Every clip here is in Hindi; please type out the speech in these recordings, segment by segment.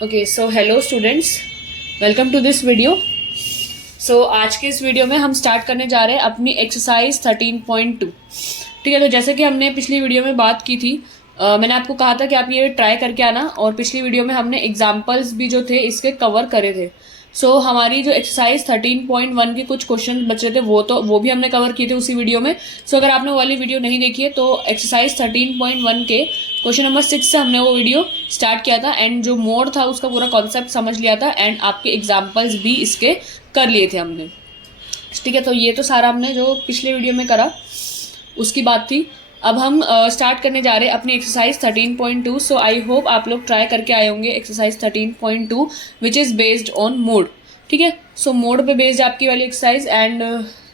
Okay so hello students, welcome to this video. आज के इस वीडियो में हम स्टार्ट करने जा रहे हैं अपनी एक्सरसाइज 13.2। ठीक है, तो जैसे कि हमने पिछली वीडियो में बात की थी, मैंने आपको कहा था कि आप ये ट्राई करके आना, और पिछली वीडियो में हमने एग्जाम्पल्स भी जो थे इसके कवर करे थे। हमारी जो एक्सरसाइज 13.1 के कुछ क्वेश्चन बच रहे थे वो भी हमने कवर किए थे उसी वीडियो में। अगर आपने वो वाली वीडियो नहीं देखी है तो एक्सरसाइज 13.1 के क्वेश्चन नंबर 6 से हमने वो वीडियो स्टार्ट किया था, एंड जो मोड था उसका पूरा कॉन्सेप्ट समझ लिया था, एंड आपके एग्जाम्पल्स भी इसके कर लिए थे हमने। ठीक है, तो ये तो सारा हमने जो पिछले वीडियो में करा उसकी बात थी। अब हम स्टार्ट करने जा रहे हैं अपनी एक्सरसाइज 13.2। आई होप आप लोग ट्राई करके आए होंगे exercise 13.2 which is based on mode. ठीक है, मोड पे बेस्ड आपकी वाली exercise, and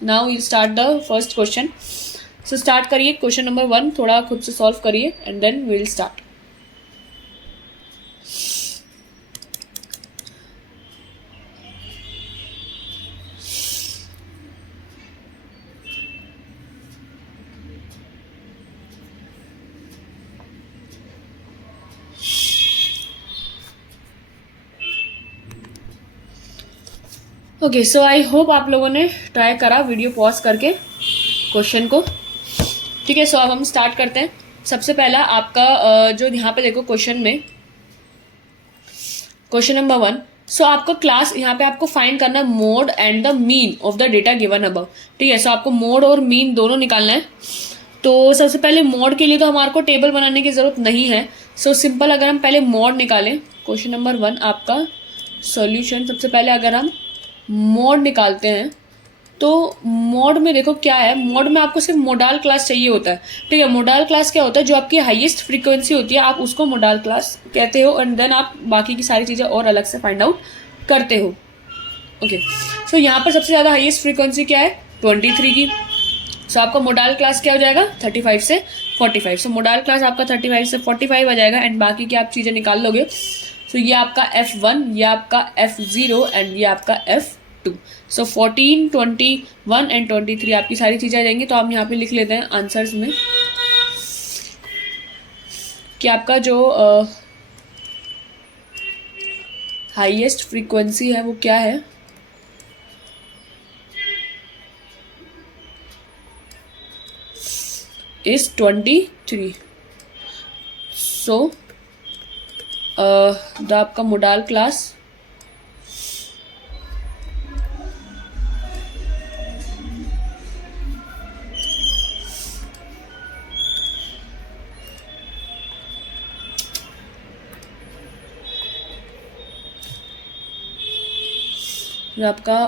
now we'll start the first question. Start करिए क्वेश्चन नंबर 1, थोड़ा खुद से सॉल्व करिए and then we will start. Okay, I hope आप लोगों ने ट्राई करा वीडियो पॉज करके क्वेश्चन को। ठीक है, अब हम स्टार्ट करते हैं। सबसे पहला आपका जो यहाँ पे देखो क्वेश्चन में, क्वेश्चन नंबर 1। आपका क्लास यहाँ पे आपको फाइंड करना है mode and the mean of the data given above. ठीक है, आपको मोड और मीन दोनों निकालना है। तो सबसे पहले मोड के लिए तो हमारे को टेबल बनाने की ज़रूरत नहीं है। सिंपल अगर हम पहले मोड निकालें, क्वेश्चन नंबर 1 आपका सॉल्यूशन। सबसे पहले अगर हम मोड निकालते हैं तो मोड में देखो क्या है, मोड में आपको सिर्फ मोडाल क्लास चाहिए होता है। ठीक है, मोडाल क्लास क्या होता है, जो आपकी हाईएस्ट फ्रीक्वेंसी होती है आप उसको मोडाल क्लास कहते हो, एंड देन आप बाकी की सारी चीज़ें और अलग से फाइंड आउट करते हो। ओके, यहाँ पर सबसे ज़्यादा हाईएस्ट फ्रीक्वेंसी क्या है, 23 की। आपका मोडाल क्लास क्या हो जाएगा, 35 से 45। मोडाल क्लास आपका 35 से 45 आ जाएगा, एंड बाकी की आप चीज़ें निकाल लोगे। ये आपका F1, ये आपका F0 एंड ये आपका F2। 14, 21 एंड 23 आपकी सारी चीज़ें आ जाएंगी। तो हम यहाँ पे लिख लेते हैं आंसर्स में कि आपका जो हाईएस्ट फ्रीक्वेंसी है वो क्या है, इज 23। द आपका मोडाल क्लास जो आपका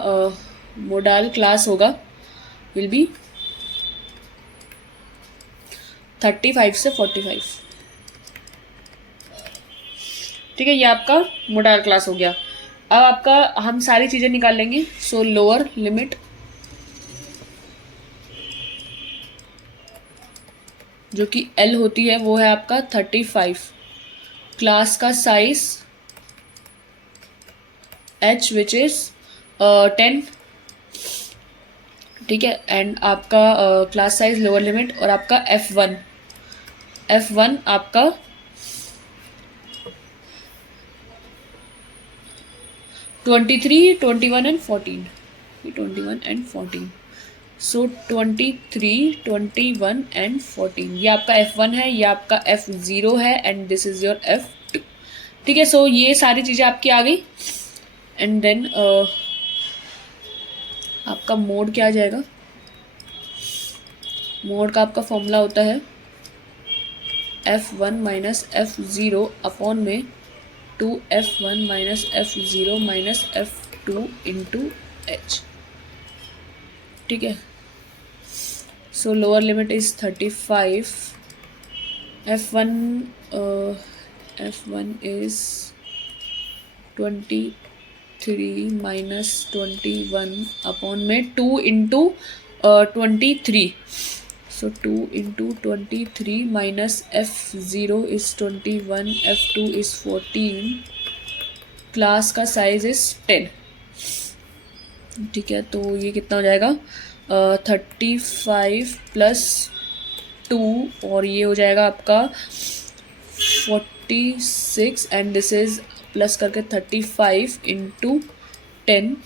मोडाल क्लास होगा विल बी 35 से 45। ठीक है, ये आपका मोडाल क्लास हो गया। अब आपका हम सारी चीज़ें निकाल लेंगे। लोअर लिमिट जो कि L होती है वो है आपका 35, क्लास का साइज H विच इज 10। ठीक है, एंड आपका क्लास साइज लोअर लिमिट, और आपका F1 आपका 23, 21 एंड 14। 21 एंड 14। 23, 21 एंड 14 ये आपका F1 है, ये आपका F0 है, and this is your F2। ठीक है, ये सारी चीज़ें आपकी आ गई, एंड देन आपका मोड क्या आ जाएगा। मोड का आपका फॉर्मूला होता है F1 माइनस F0 अपॉन में 2F1 minus F0 minus F2 into H। ठीक है, lower limit is 35। F1 is 23 minus 21 upon में 2 into 23। 2 into 23 minus F0 is 21, F2 is 14, class का साइज इज 10। ठीक है, तो ये कितना हो जाएगा, 35 प्लस 2, और ये हो जाएगा आपका 46, एंड दिस इज प्लस करके 35 इंटू 10,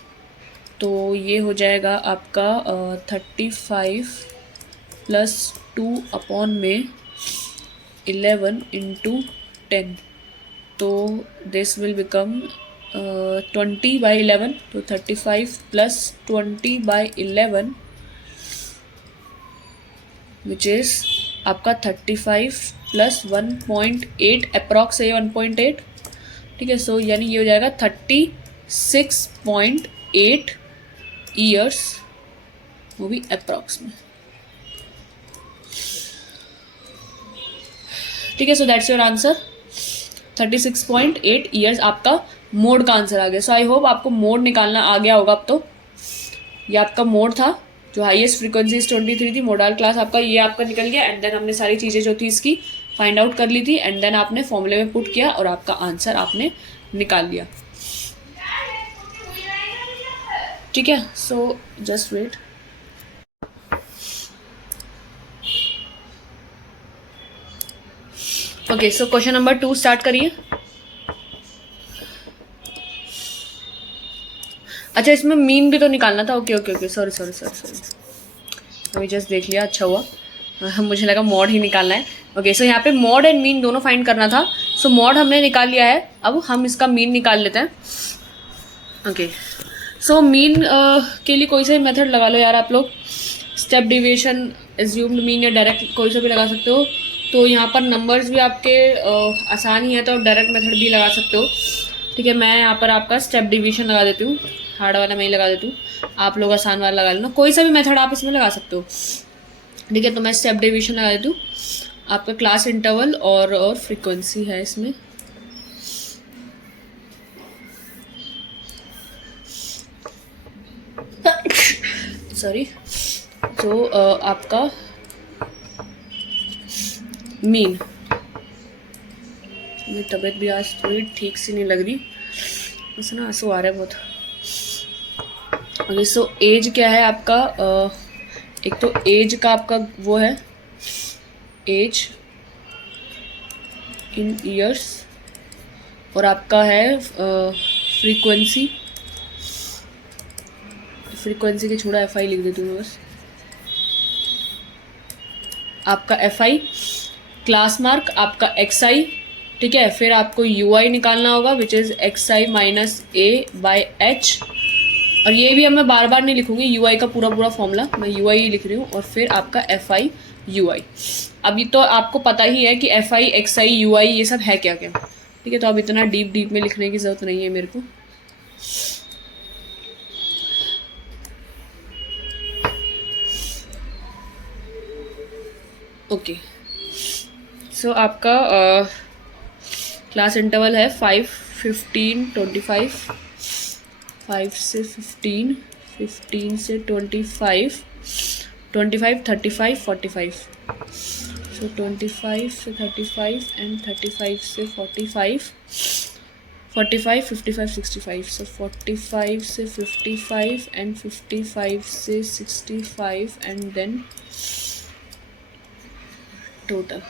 तो ये हो जाएगा आपका 35 प्लस 2 अपॉन में 11 इंटू 10, तो दिस विल बिकम 20/11, तो 35 प्लस 20/11 विच इज़ आपका 35 प्लस 1.8, अप्रॉक्स है 1.8, ठीक है। सो यानी ये हो जाएगा 36.8 ईयर्स, वो भी अप्रॉक्स में, ठीक है। So that's your answer, 36.8 years आपका मोड का आंसर आ गया। सो आई होप आपको मोड निकालना आ गया होगा अब तो। ये आपका मोड था, जो हाईएस्ट फ्रीक्वेंसी 23 थी, मोडाल क्लास आपका ये आपका निकल गया। एंड देन हमने सारी चीज़ें जो थी इसकी फाइंड आउट कर ली थी, एंड देन आपने फॉर्मूले में पुट किया और आपका आंसर आपने निकाल लिया, ठीक है। So just wait. Okay, so question number 2 start करिए। अच्छा, इसमें मीन भी तो निकालना था। Okay okay okay, sorry sorry sorry sorry, अभी जस्ट देख लिया, अच्छा हुआ, मुझे लगा मॉड ही निकालना है। ओके, सो यहाँ पे मॉड एंड मीन दोनों फाइंड करना था। सो मॉड हमने निकाल लिया है, अब हम इसका मीन निकाल लेते हैं। ओके, सो मीन के लिए कोई सा भी मेथड लगा लो यार आप लोग, स्टेप डिविएशन, एज्यूम्ड मीन या डायरेक्ट कोई सा भी लगा सकते हो। तो यहाँ पर नंबर्स भी आपके आसान ही है, तो डायरेक्ट मेथड भी लगा सकते हो, ठीक है। मैं यहाँ पर आपका स्टेप डिविएशन लगा देती हूँ, हार्ड वाला मैं ही लगा देती हूँ, आप लोग आसान वाला लगा लेना। कोई सा भी मेथड आप इसमें लगा सकते हो, ठीक है। तो मैं स्टेप डिविएशन लगा देती हूँ। आपका क्लास इंटरवल और फ्रीक्वेंसी है इसमें, सॉरी। तो आपका मीन, मेरी तबीयत भी आज थोड़ी ठीक सी नहीं लग रही, बस ना आंसू आ रहा है बहुत। ओके, सो एज क्या है आपका, एक तो एज का आपका वो है, एज इन ईयर्स, और आपका है फ्रीक्वेंसी, फ्रीक्वेंसी के छोड़ा एफ आई लिख देती हूँ बस, आपका एफ आई, क्लास मार्क आपका एक्स आई, ठीक है। फिर आपको यू आई निकालना होगा, which is x I minus A by H, और ये भी अब मैं बार बार नहीं लिखूंगी, यू आई का पूरा पूरा फॉर्मूला मैं यू आई ही लिख रही हूँ, और फिर आपका एफ आई यू आई। अभी तो आपको पता ही है कि F I X I U I ये सब है क्या क्या, ठीक है। तो अब इतना डीप में लिखने की ज़रूरत नहीं है मेरे को। ओके, सो आपका क्लास इंटरवल है 5, 15, 25, 5 से 15, 15 से 25, 25, 35, 45, सो 25 से 35 एंड 35 से 45, 45, 55, 65, सो 45 से 55 एंड 55 से 65 एंड देन टोटल,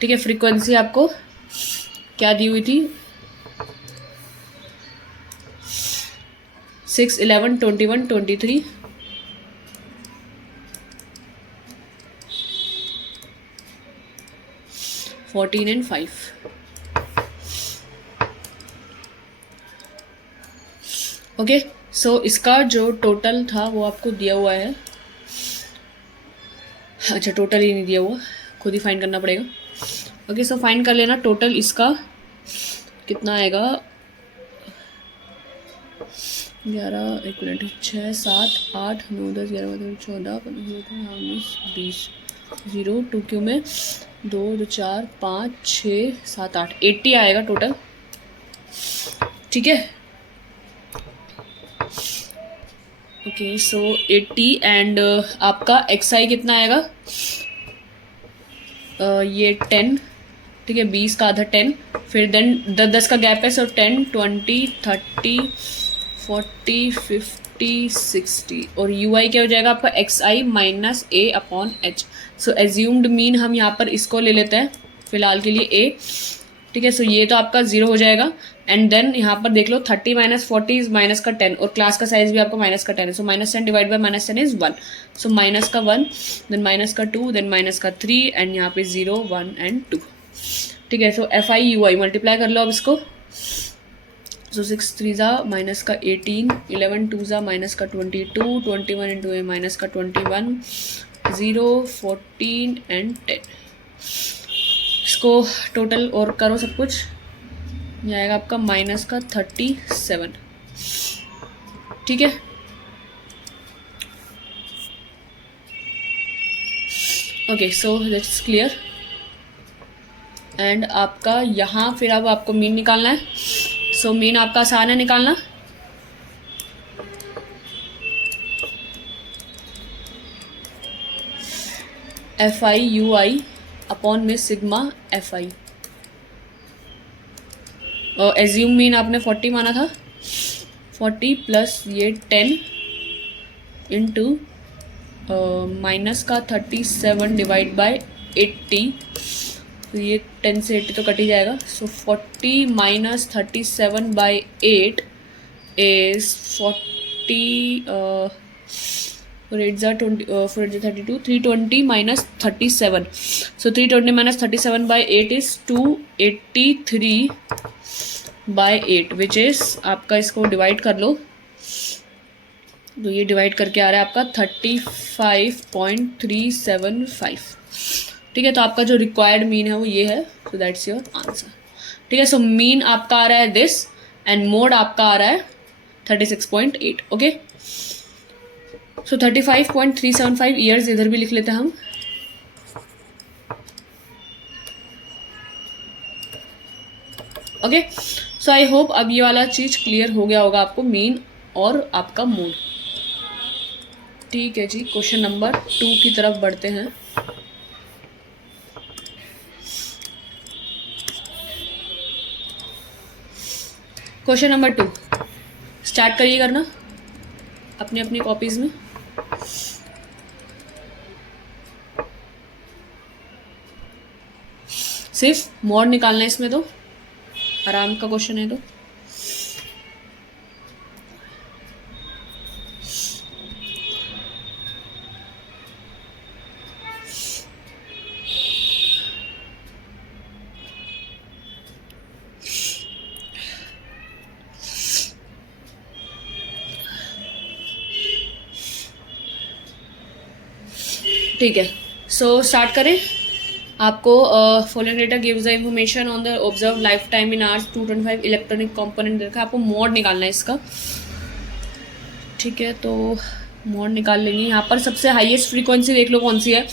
ठीक है। फ्रीक्वेंसी आपको क्या दी हुई थी, 6, 11, 21, 23, 14 एंड 5। ओके, सो इसका जो टोटल था वो आपको दिया हुआ है, अच्छा टोटल ही नहीं दिया हुआ, खुद ही फाइंड करना पड़ेगा। ओके, सो फाइंड कर लेना टोटल इसका कितना आएगा, 11, 1 मिनट, 6, 7, 8, 9, 10, 11, 12, 14, 15, 19, 20, 0, 2 क्यू में 2, 2, 4, 5, 6, 7, 8, 80 आएगा टोटल, ठीक है। ओके, सो 80 एंड आपका एक्स आई कितना आएगा, ये 10, ठीक है, 20 का आधा 10, फिर देन 10 का गैप है, सो 10, 20, 30, 40, 50, 60, और यू आई क्या हो जाएगा आपका एक्स आई माइनस ए अपॉन एच। सो एज्यूम्ड मीन हम यहाँ पर इसको ले लेते हैं फिलहाल के लिए ए, ठीक ठीक है। सो ये तो आपका 0 हो जाएगा। एंड देन यहाँ पर देख लो 30 माइनस 40 इज माइनस का 10 और क्लास का साइज भी आपका माइनस का 10 है। So minus 10 divide by minus 10 is 1। So minus का 1, देन माइनस का 2, देन माइनस का 3 एंड यहाँ पे 0, 1 एंड 2। ठीक है। सो FI UI मल्टीप्लाई कर लो अब इसको। सो 6 3 ज़ा माइनस का 18, 11 2 ज़ा माइनस का 22, 21 इंटू ए माइनस का 21, 0, 14 एंड 10। इसको टोटल और करो सब कुछ, जाएगा आपका माइनस का 37। ठीक है। Okay, so that's clear. And आपका यहाँ फिर अब आपको मीन निकालना है। सो मीन आपका आसान है निकालना। FI/UI अपॉन में सिग्मा FI। एज्यूम मीन आपने 40 माना था, 40 प्लस ये 10 इंटू माइनस का 37 डिवाइड बाय 80। तो ये 10 से 80 तो कट ही जाएगा। सो 40 माइनस 37 बाई 8 इज 40 4 8 ज़ा 20 4 8 ज़ा 32, 320 minus 37। So 320 minus 37 by 8 is 283 by 8 which is आपका, इसको डिवाइड कर लो तो ये डिवाइड करके आ रहा है आपका 35.375। ठीक है। तो आपका जो रिक्वायर्ड मीन है वो ये है। So that's your answer. ठीक है। सो मीन आपका आ रहा है दिस एंड मोड आपका आ रहा है 36.8। ओके। सो 35.375 ईयर्स इधर भी लिख लेते हैं हम। ओके। सो आई होप अब ये वाला चीज क्लियर हो गया होगा आपको, मीन और आपका मोड। ठीक है जी, क्वेश्चन नंबर 2 की तरफ बढ़ते हैं। क्वेश्चन नंबर 2 स्टार्ट करिए करना अपनी अपनी कॉपीज में। सिर्फ मोड निकालना है इसमें, तो आराम का क्वेश्चन है। तो ठीक है। सो स्टार्ट करें। आपको following data gives the information on the observe life time in hours 225 electronic component देखा। आपको मोड निकालना है इसका। ठीक है। तो मोड निकाल लेंगे। यहाँ पर सबसे हाईएस्ट फ्रीक्वेंसी देख लो कौन सी है।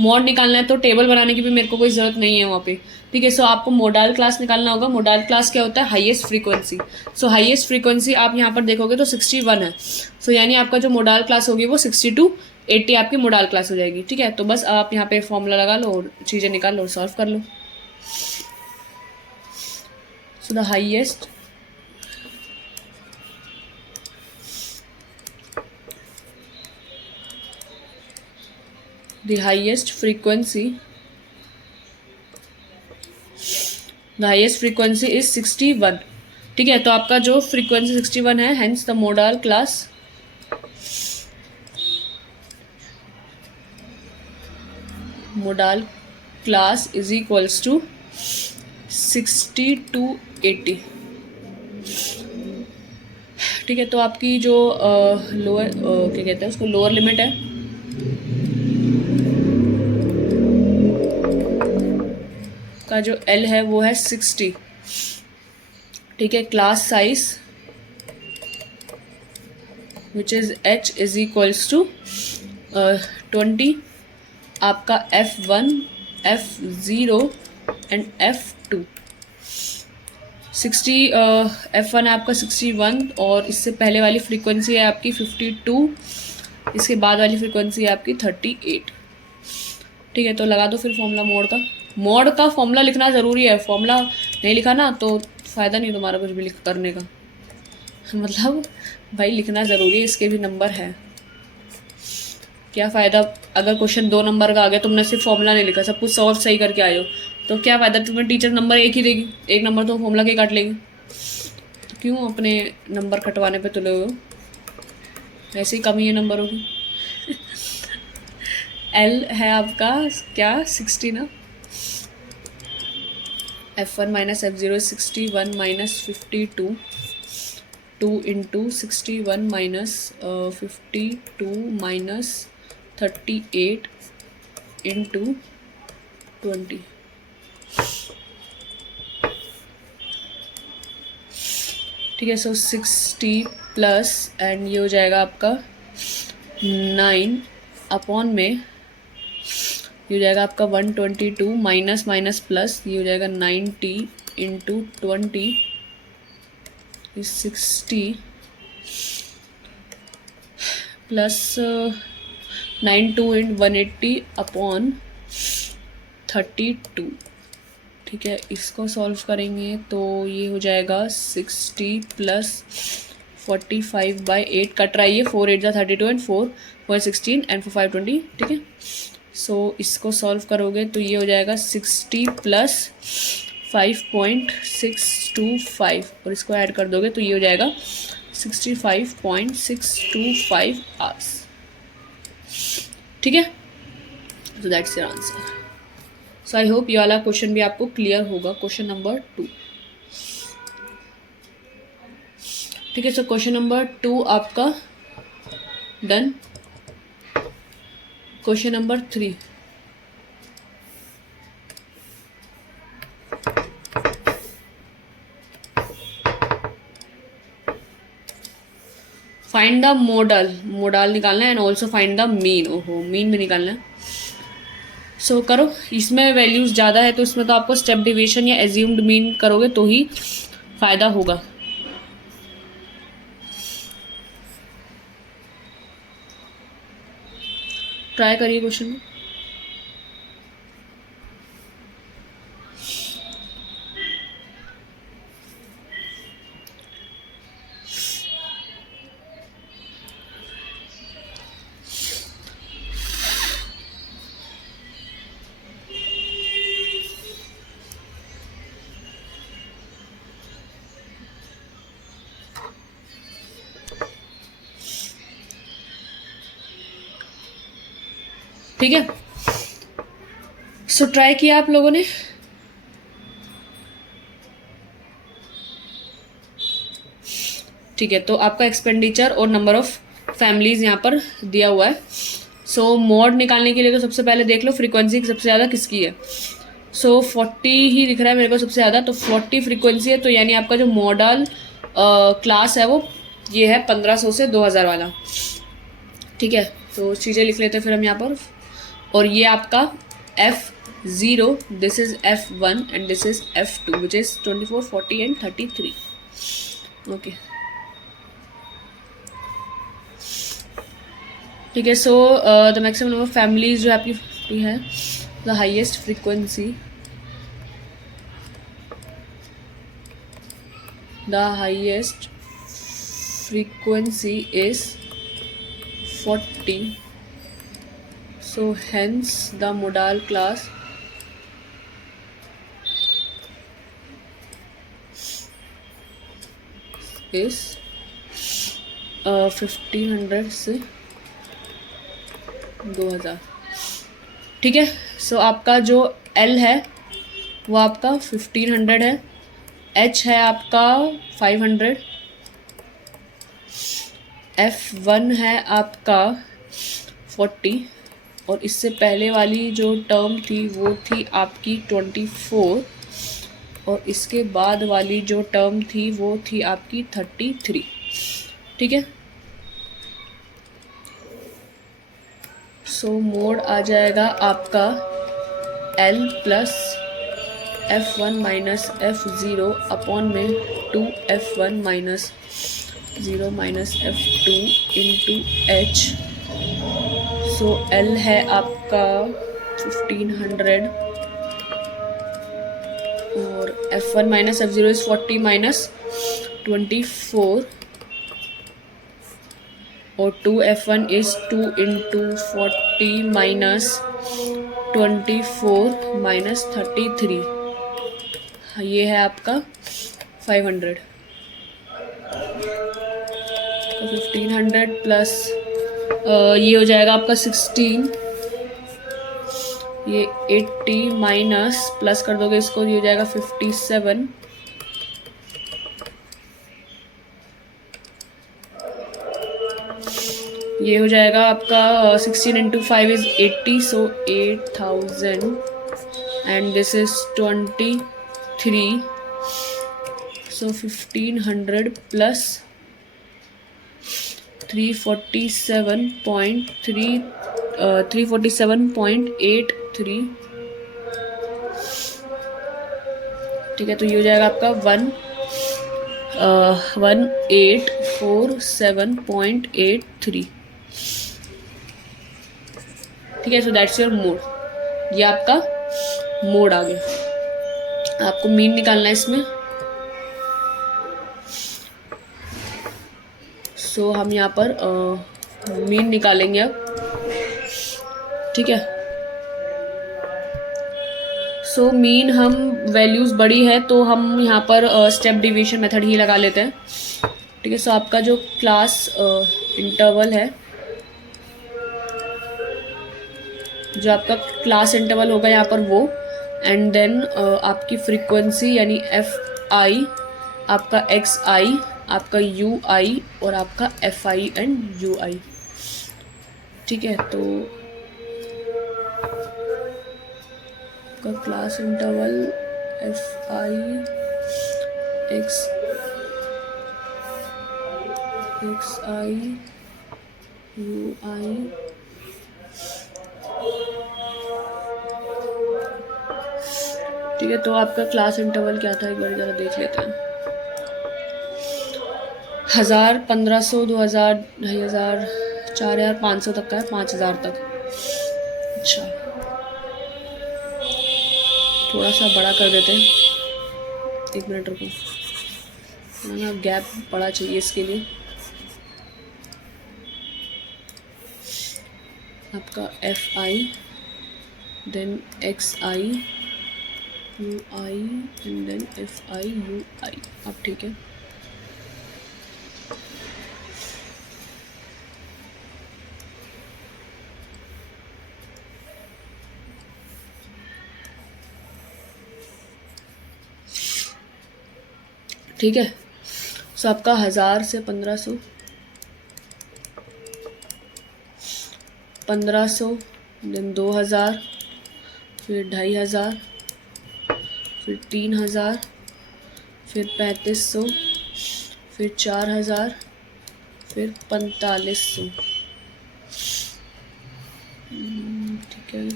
मोड निकालना है तो टेबल बनाने की भी मेरे को कोई ज़रूरत नहीं है वहाँ पे। ठीक है। सो आपको मोडाल क्लास निकालना होगा। मोडाल क्लास क्या होता है? Highest frequency. सो हाईएस्ट फ्रीक्वेंसी आप यहाँ पर देखोगे तो 61 है। सो यानी आपका जो मोडाल क्लास होगी वो 60 to 80 आपकी मोडाल क्लास हो जाएगी। ठीक है। तो बस आप यहाँ पे फॉर्मूला लगा लो और चीज़ें निकाल लो और सॉल्व कर लो। So the highest frequency is 61। ठीक है। तो आपका जो फ्रीक्वेंसी 61 है, hence the modal class is equals to 60 to 80। ठीक है। तो आपकी जो लोअर क्या कहते हैं उसको, लोअर लिमिट है का जो L है वो है 60। ठीक है। Class size which is H is equals to 20। आपका F1, F0 and F2। 60 F1 है आपका 61 और इससे पहले वाली फ्रीक्वेंसी है आपकी 52। इसके बाद वाली फ्रीक्वेंसी है आपकी 38। ठीक है। तो लगा दो फिर फॉर्मूला मोड का फॉर्मूला लिखना ज़रूरी है। फॉर्मूला नहीं लिखा ना तो फ़ायदा नहीं तुम्हारा कुछ भी लिख करने का। मतलब भाई लिखना ज़रूरी है, इसके भी नंबर है। क्या फ़ायदा अगर क्वेश्चन 2 नंबर का आ गया, तुमने सिर्फ फॉर्मूला नहीं लिखा, सब कुछ सॉल्व सही करके आए हो, तो क्या फ़ायदा, तुम्हें टीचर नंबर एक ही देगी, एक नंबर तो फॉर्मूला के काट लेगी, तो क्यों अपने नंबर कटवाने पे तुले हुए हो, ऐसे ही कमी है नंबरों की। एल है आपका क्या 60 ना, F1 minus F0 61 minus 52, 2 into 61 minus 52 minus 38 into 20। ठीक है, सो 60 प्लस एंड ये हो जाएगा आपका 9 अपॉन में, ये हो जाएगा आपका 122 माइनस माइनस प्लस, ये हो जाएगा 90 into 20 is 60 plus 92 int 180 upon 32। ठीक है, इसको सॉल्व करेंगे तो ये हो जाएगा 60 प्लस 45/8, कट रहा है ये, 4 8 जा 32 एंड 4 4 16 एंड 4 5 20। ठीक है, सो इसको सॉल्व करोगे तो ये हो जाएगा 60 प्लस 5.625 और इसको ऐड कर दोगे तो ये हो जाएगा 65.625 आवर्स। ठीक है, so that's your answer. So I hope ये वाला क्वेश्चन भी आपको क्लियर होगा, क्वेश्चन नंबर 2। ठीक है, सो क्वेश्चन नंबर 2 आपका done. Question number 3, find the model, model निकालना है and also find the mean. ओहो, मीन भी निकालना है। सो करो, इसमें वैल्यूज ज़्यादा है तो इसमें तो आपको स्टेप डिविजन या एज्यूम्ड मीन करोगे तो ही फायदा होगा। ट्राई करिए क्वेश्चन में। ठीक है, सो ट्राई किया आप लोगों ने। ठीक है, तो आपका एक्सपेंडिचर और नंबर ऑफ फैमिलीज यहाँ पर दिया हुआ है। सो मॉड निकालने के लिए तो सबसे पहले देख लो फ्रीक्वेंसी सबसे ज़्यादा किसकी है। सो 40 ही दिख रहा है मेरे को सबसे ज़्यादा, तो 40 फ्रीक्वेंसी है, तो यानी आपका जो मॉडल क्लास है वो ये है 1500 से 2000 वाला। ठीक है, तो चीज़ें लिख लेते हैं फिर हम यहाँ पर। और ये आपका F0, this is F1 and this is F2 which is 24 40 and 33। Okay, ठीक है, so the maximum number of families जो आपकी 50 है, the highest frequency, the highest frequency is 40, so hence the modal class is 1500 से 2000। ठीक है, सो आपका जो L है वो आपका 1500 है, H है आपका 500, F1 है आपका 40 और इससे पहले वाली जो टर्म थी वो थी आपकी 24 और इसके बाद वाली जो टर्म थी वो थी आपकी 33। ठीक है, सो मोड आ जाएगा आपका L plus F1 minus F0 upon में 2F1 minus 0 minus F2 into H। सो L है आपका 1500 और F1 minus F0 is 40 minus 24 और 2F1 is 2 into 40 minus 24 minus 33, ये है आपका 500। तो 1500 प्लस ये हो जाएगा आपका 16, ये 80 माइनस प्लस कर दोगे इसको, ये हो जाएगा 57, ये हो जाएगा आपका 16 into 5 is 80, so 8000 and this is 23, so 1500 plus 347.83, ठीक है। तो ये हो जाएगा आपका 1847.83, ठीक है। सो दैट्स योर मोड, ये आपका मोड आ गया। आपको मीन निकालना है इसमें। सो हम यहाँ पर मीन निकालेंगे अब, ठीक है। सो मीन हम वैल्यूज़ बड़ी है तो हम यहाँ पर स्टेप डिवीजन मेथड ही लगा लेते हैं, ठीक है। सो आपका जो क्लास इंटरवल है, जो आपका क्लास इंटरवल होगा यहाँ पर वो, एंड देन आपकी फ्रीक्वेंसी यानी FI, आपका XI, आपका UI और आपका FI एंड UI, ठीक है। तो आपका class interval FI XI UI, ठीक है। तो आपका क्लास इंटरवल क्या था, एक बार ज़रा देख लेते हैं। 1000, 1500, 2000, 2500, 4500 तक का है, 5000 तक। अच्छा, थोड़ा सा बड़ा कर देते हैं, 1 मिनट रुको, ना गैप बड़ा चाहिए इसके लिए। आपका FI, then XI UI and then FI UI, अब ठीक है। ठीक है। सो आपका 1000 से 1500, 1500, देन 2000, फिर 2500, फिर 3000, फिर 3500, फिर 4000, फिर 4500, ठीक है।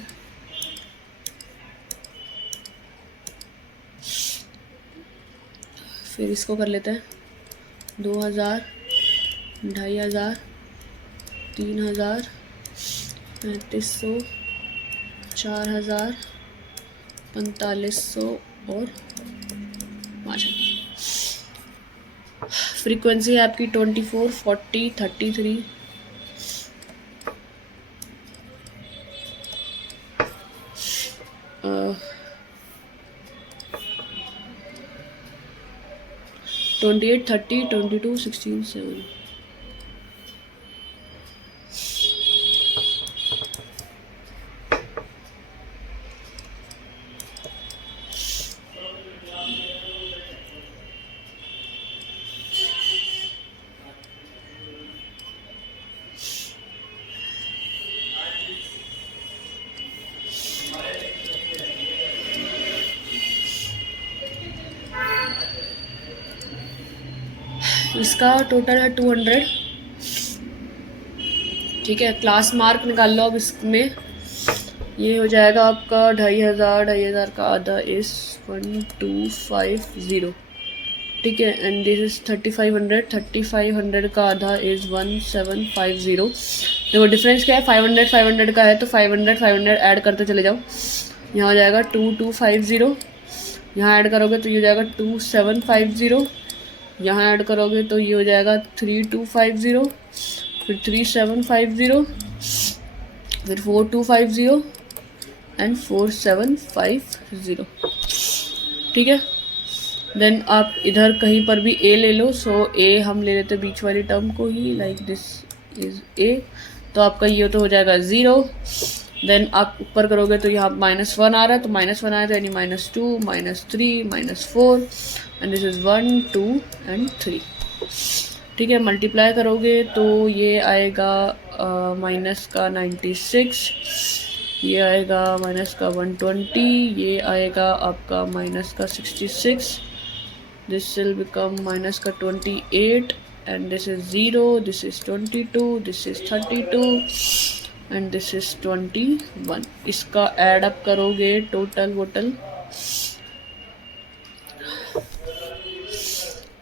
फिर इसको कर लेते हैं 2000, 2500, 3000, 3500, 4000, 4500 और 5000। फ्रीक्वेंसी है आपकी 24, 40, 33, uh, 28, 30, 22, 16, 7। इसका टोटल है 200, ठीक है। क्लास मार्क निकाल लो अब इसमें, ये हो जाएगा आपका 2500, 2500 का आधा इस 1250, ठीक है। एंड दिस इज 3500, 3500 का आधा इज 1750। देखो डिफरेंस क्या है, 500 500 का है तो 500 500 ऐड करते चले जाओ। यहाँ हो जाएगा 2250, यहाँ ऐड करोगे तो ये हो जाएगा 2750, यहाँ ऐड करोगे तो ये हो जाएगा 3250, फिर 3750, फिर 4250 एंड 4750। ठीक है, देन आप इधर कहीं पर भी ए ले लो। सो ए हम ले लेते बीच वाली टर्म को ही, लाइक दिस इज ए। तो आपका ये तो हो जाएगा 0। देन आप ऊपर करोगे तो यहाँ -1 आ रहा है, तो -1 आ रहा है यानी -2, -3, -4 एंड दिस इज 1, 2 एंड 3। ठीक है, मल्टीप्लाई करोगे तो ये आएगा माइनस का 96, ये आएगा माइनस का 120, ये आएगा आपका माइनस का 66। दिस विल बिकम माइनस का 28 and this is 0, this is 22, this is 32 and this is 21। इसका ऐड अप करोगे टोटल वोटल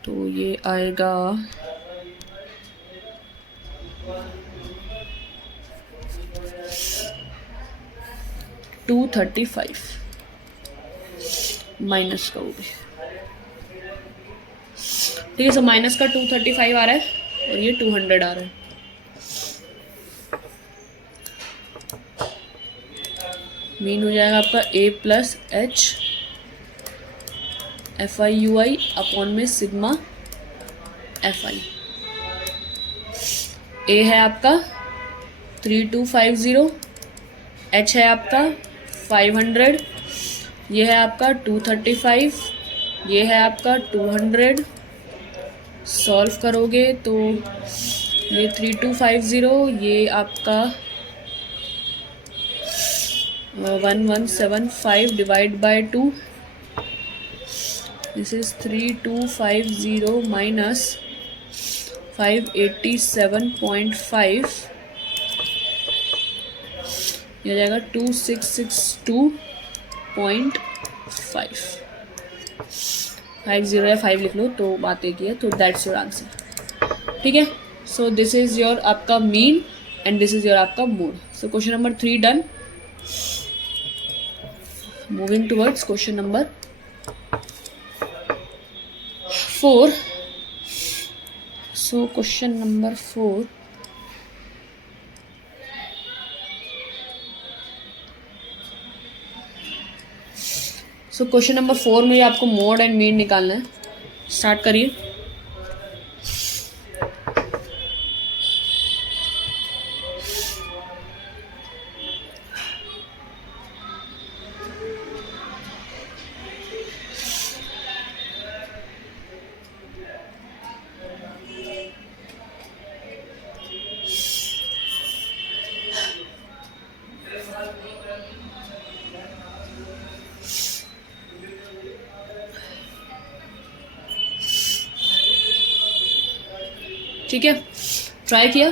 तो ये आएगा 235 माइनस का वो भी। ठीक है, सो माइनस का 235 आ रहा है और ये 200 आ रहा है। मीन हो जाएगा आपका a plus H FI/UI upon में सिग्मा FI। a है आपका 3250, h है आपका 500, ये है आपका 235, ये है आपका 200। सॉल्व करोगे तो ये 3250, ये आपका 1175 divide by 2, this is 3250 minus 587.5, ये आ जाएगा 2662.5। 50 या 5 लिख लो तो बात एक ही है, तो दैट्स योर आंसर। ठीक है, सो दिस इज योर आपका mean and this is your आपका mode. So question number 3 done. Moving towards question number 4। So question number 4, so question number 4 में आपको मोड एंड मीन निकालना है। स्टार्ट करिए। ठीक है, ट्राई किया।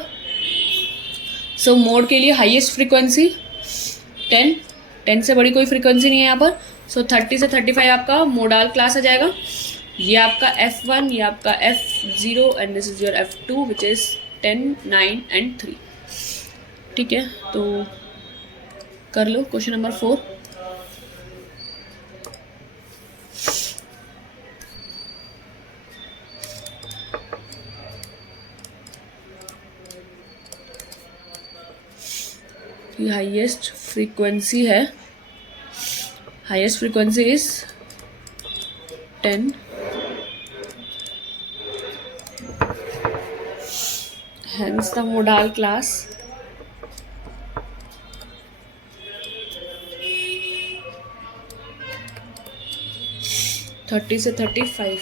सो मोड के लिए हाईएस्ट फ्रीक्वेंसी 10 से बड़ी कोई फ्रीक्वेंसी नहीं है यहाँ पर। सो 30 से 35 आपका मोडाल क्लास आ जाएगा। ये आपका F1, ये आपका F0 and this is your F2 which is 10, 9 and 3। ठीक है, तो कर लो क्वेश्चन नंबर 4। हाईएस्ट फ्रीक्वेंसी है, highest frequency is 10, hence the modal class (30 से 35).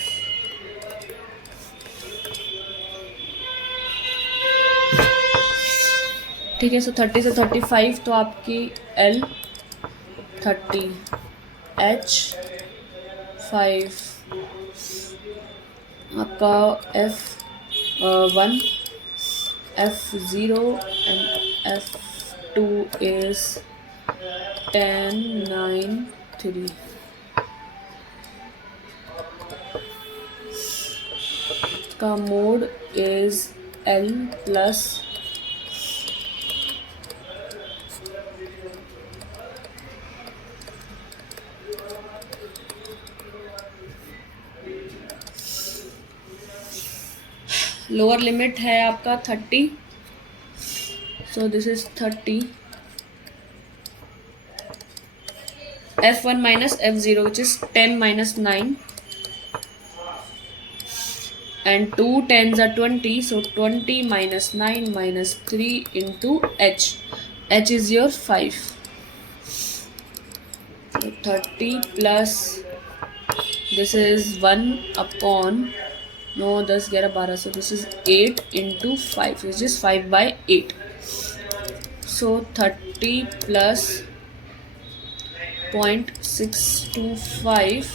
ठीक है, सो 30 से 35 तो आपकी L 30, H 5, आपका F1, F0 and F2 is 10, 9, 3। का mode is L plus lower limit है आपका 30, सो this is 30 F1 minus F0, which is 10 minus 9. And 2 tens are 20, so 20 minus 9 minus 3 into H. H is your 5. So 30 plus, this is 1 upon, no 10 11 12, so this is 8 into 5, which is 5 by 8. So 30 plus 0.625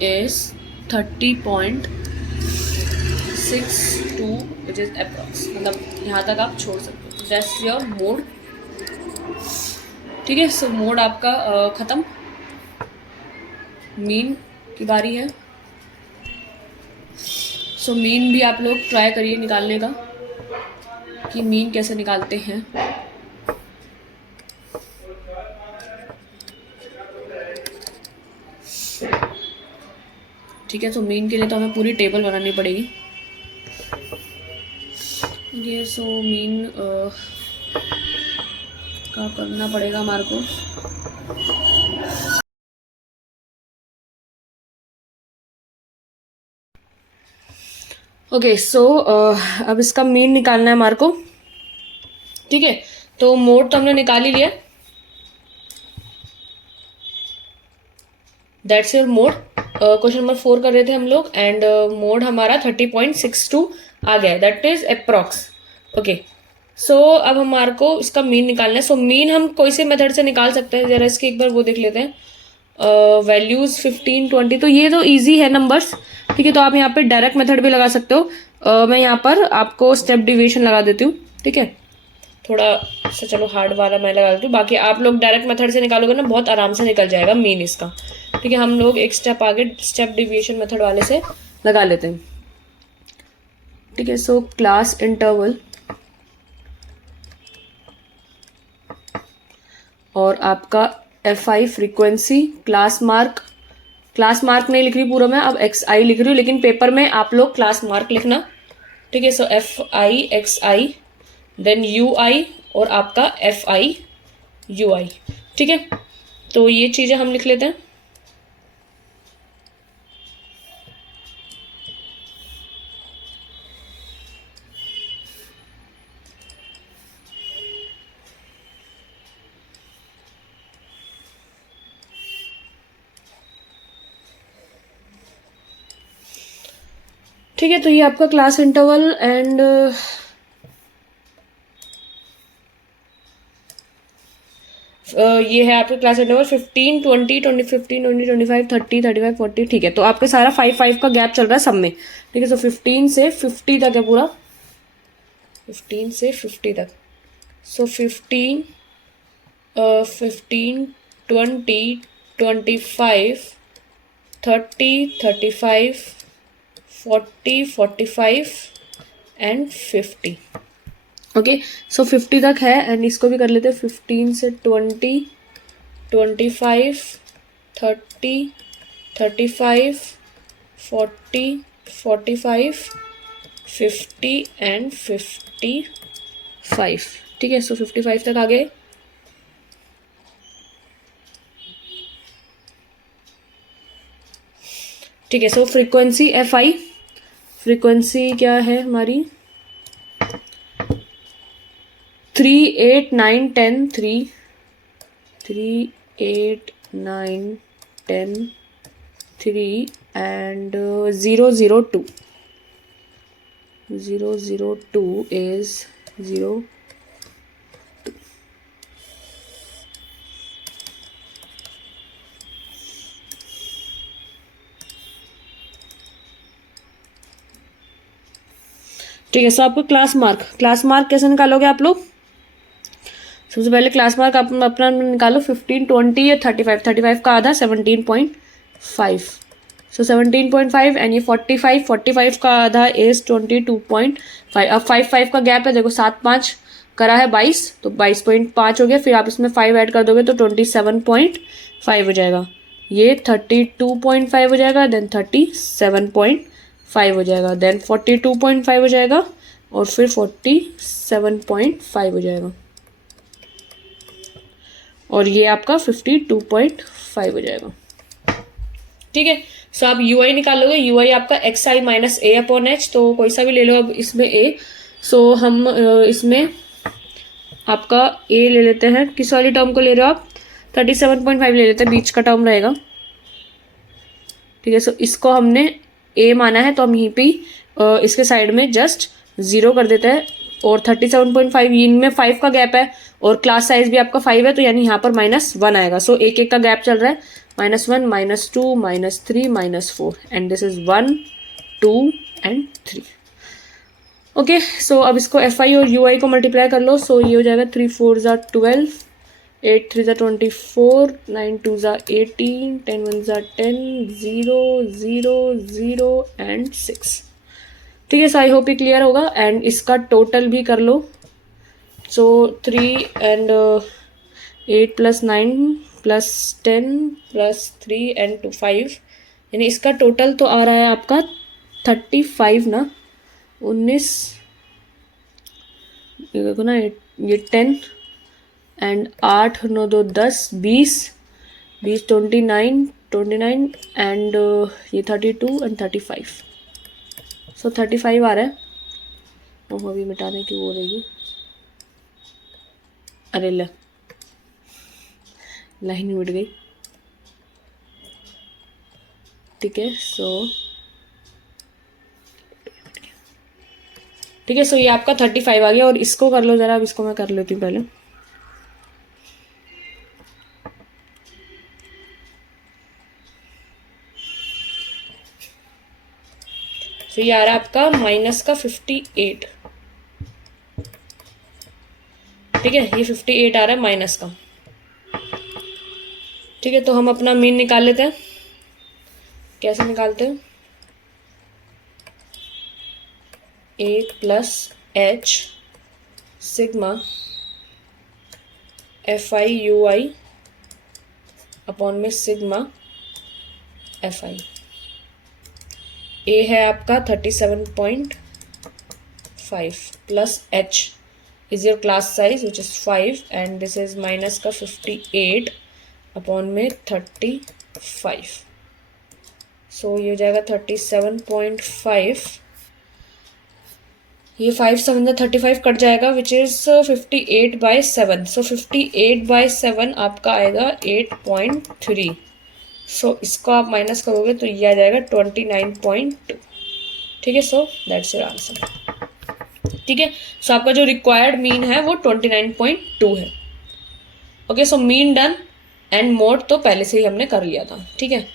is 30.62, which is approx. मतलब यहाँ तक आप छोड़ सकते हो. That's your mode. ठीक है, सो मोड आपका ख़त्म. मीन की बारी है. सो मीन भी आप लोग ट्राई करिए निकालने का कि मीन कैसे निकालते हैं. ठीक है, तो मीन के लिए तो हमें पूरी टेबल बनानी पड़ेगी. ये सो मीन का करना पड़ेगा हमारे को. ओके, सो अब इसका मीन निकालना है हमारे को. ठीक है, तो मोड तो हमने निकाल ही लिया. That's your mode. Question number 4 कर रहे थे हम लोग एंड मोड हमारा 30.62 आ गया. That is approx. Okay, so अब हमारे को इसका मीन निकालना है. सो मीन हम कोई से मेथड से निकाल सकते हैं. जरा इसकी एक बार वो देख लेते हैं. वैल्यूज 15 20, तो ये तो इजी है नंबर्स. ठीक है, तो आप यहाँ पे डायरेक्ट मेथड भी लगा सकते हो. मैं यहाँ पर आपको स्टेप डिवीजन लगा देती हूँ. ठीक है, थोड़ा सा चलो हार्ड वाला मैं लगा देती हूँ. बाकी आप लोग डायरेक्ट मेथड से निकालोगे ना, बहुत आराम से निकल जाएगा मीन इसका. ठीक है, हम लोग एक स्टेप आगे स्टेप डिवीजन मेथड वाले से लगा लेते हैं. ठीक है, सो क्लास इंटरवल और आपका FI फ्रीक्वेंसी. क्लास मार्क नहीं लिख रही पूरा मैं, अब XI लिख रही हूँ, लेकिन पेपर में आप लोग क्लास मार्क लिखना. ठीक है, सो FI XI देन UI और आपका FI UI. ठीक है, तो ये चीज़ें हम लिख लेते हैं. ठीक है, तो ये आपका क्लास इंटरवल एंड ये है आपका क्लास इंटरवल 15 20 20 15 20 25 30 35 40. ठीक है, तो आपके सारा 5 का गैप चल रहा है सब में. ठीक है, सो 15 से 50 तक है पूरा. 15 से 50 तक. सो 15 20 25 30 35 40 45 एंड 50. ओके, सो 50 तक है एंड इसको भी कर लेते हैं. 15 से 20 25 30 35 40 45 50 एंड 55. ठीक है, सो 55 तक आ गए. ठीक है, सो फ्रीक्वेंसी FI. फ्रीक्वेंसी क्या है हमारी 3 8 9 10 3 8 9 10 3 and 002. 002 is 0. ठीक है, सो आपको क्लास मार्क कैसे निकालोगे आप लोग. सबसे पहले क्लास मार्क आप अपना निकालो. 15 20 या 35 का आधा 17.5. सो 17.5 एंड ये 45 का आधा इज 22.5. अब 5 का गैप है, देखो 7 5 करा है 22, तो 22.5 हो गया. फिर आप इसमें 5 ऐड कर दोगे तो 27.5 हो जाएगा. ये 32.5 हो जाएगा, देन 37.5 हो जाएगा, देन 42.5 हो जाएगा और फिर 47.5 हो जाएगा. और ये आपका 52.5 हो जाएगा। ठीक है, सो आप यू आई निकालोगे, यू आई आपका एक्स आई माइनस ए अपॉन एच, तो कोई सा भी ले लो अब इसमें ए। सो हम इसमें आपका ए ले लेते हैं, किस वाली टर्म को ले रहे हो आप, 37.5 ले लेते हैं, बीच का टर्म रहेगा। ठीक है, सो इसको हमने ए माना है तो हम यहीं पे इसके साइड में जस्ट 0 कर देते हैं। और 37.5 इनमें 5 का गैप है और क्लास साइज भी आपका 5 है, तो यानी यहाँ पर -1 आएगा। सो एक एक का गैप चल रहा है, -1 -2 -3 -4 and this is 1 2 and 3। Okay, so अब इसको एफ आई और यू आई को मल्टीप्लाई कर लो। सो ये हो जाएगा 3 4 ज़ा 12, 8 3 ज़ा 24, 9 2 ज़ा 18, 10 1 ज़ा 10, 0 0 0 एंड 6। ठीक है, सो आई होप ये क्लियर होगा। एंड इसका टोटल भी कर लो। सो 3 एंड 8 + 9 + 10 + 3 एंड 2 5, यानी इसका टोटल तो आ रहा है आपका 35 ना, 19, ये देखो ना, ये 10 एंड 8 9 2 10 20 20 29 एंड ये 32 एंड 35। सो 35 आ रहा है। वो अभी मिटाने की वो रहेगी, अरे लाइन मिट गई। ठीक है, ठीक है, सो ये आपका 35 आ गया। और इसको कर लो ज़रा, अब इसको मैं कर लेती हूँ पहले। तो ये आ रहा है आपका -58। ठीक है, ये 58 आ रहा है माइनस का। ठीक है, तो हम अपना मीन निकाल लेते हैं। कैसे निकालते हैं, ए + H sigma F I U I upon में सिग्मा एफ आई। ए है आपका 37.5 plus H is your class size which is 5 and this is minus का 58 अपॉन में 35। सो ये हो जाएगा 37.5, ये 5 7 35 कट जाएगा विच इज 58/7। सो 58/7 आपका आएगा 8.3। सो इसको आप माइनस करोगे तो ये आ जाएगा 29.2। ठीक है, सो दैट्स योर आंसर। ठीक है, सो आपका जो रिक्वायर्ड मीन है वो 29.2 है। Okay, so mean done and mode तो पहले से ही हमने कर लिया था। ठीक है,